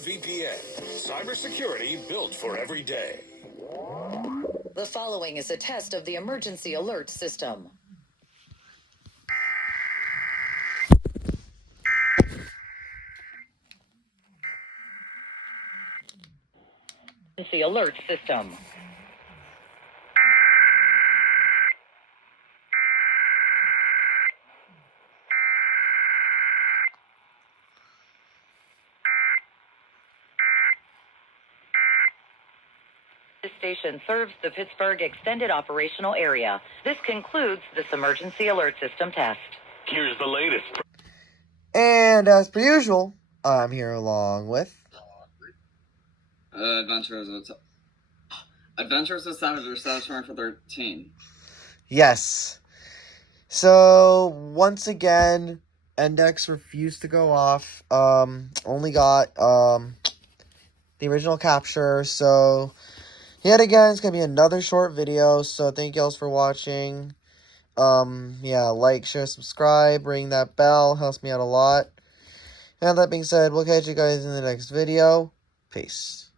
NordVPN. Cybersecurity built for every day. The following is a test of the emergency alert system. Emergency alert system. This station serves the Pittsburgh Extended Operational Area. This concludes this emergency alert system test. Here's the latest. And as per usual, I'm here along with... Adventures of Savager, Saturn for 13. Yes. So, once again, Index refused to go off. Only got, the original capture, so... Yet again, it's going to be another short video, so thank you all for watching. Yeah, like, share, subscribe, ring that bell, helps me out a lot. And that being said, we'll catch you guys in the next video. Peace.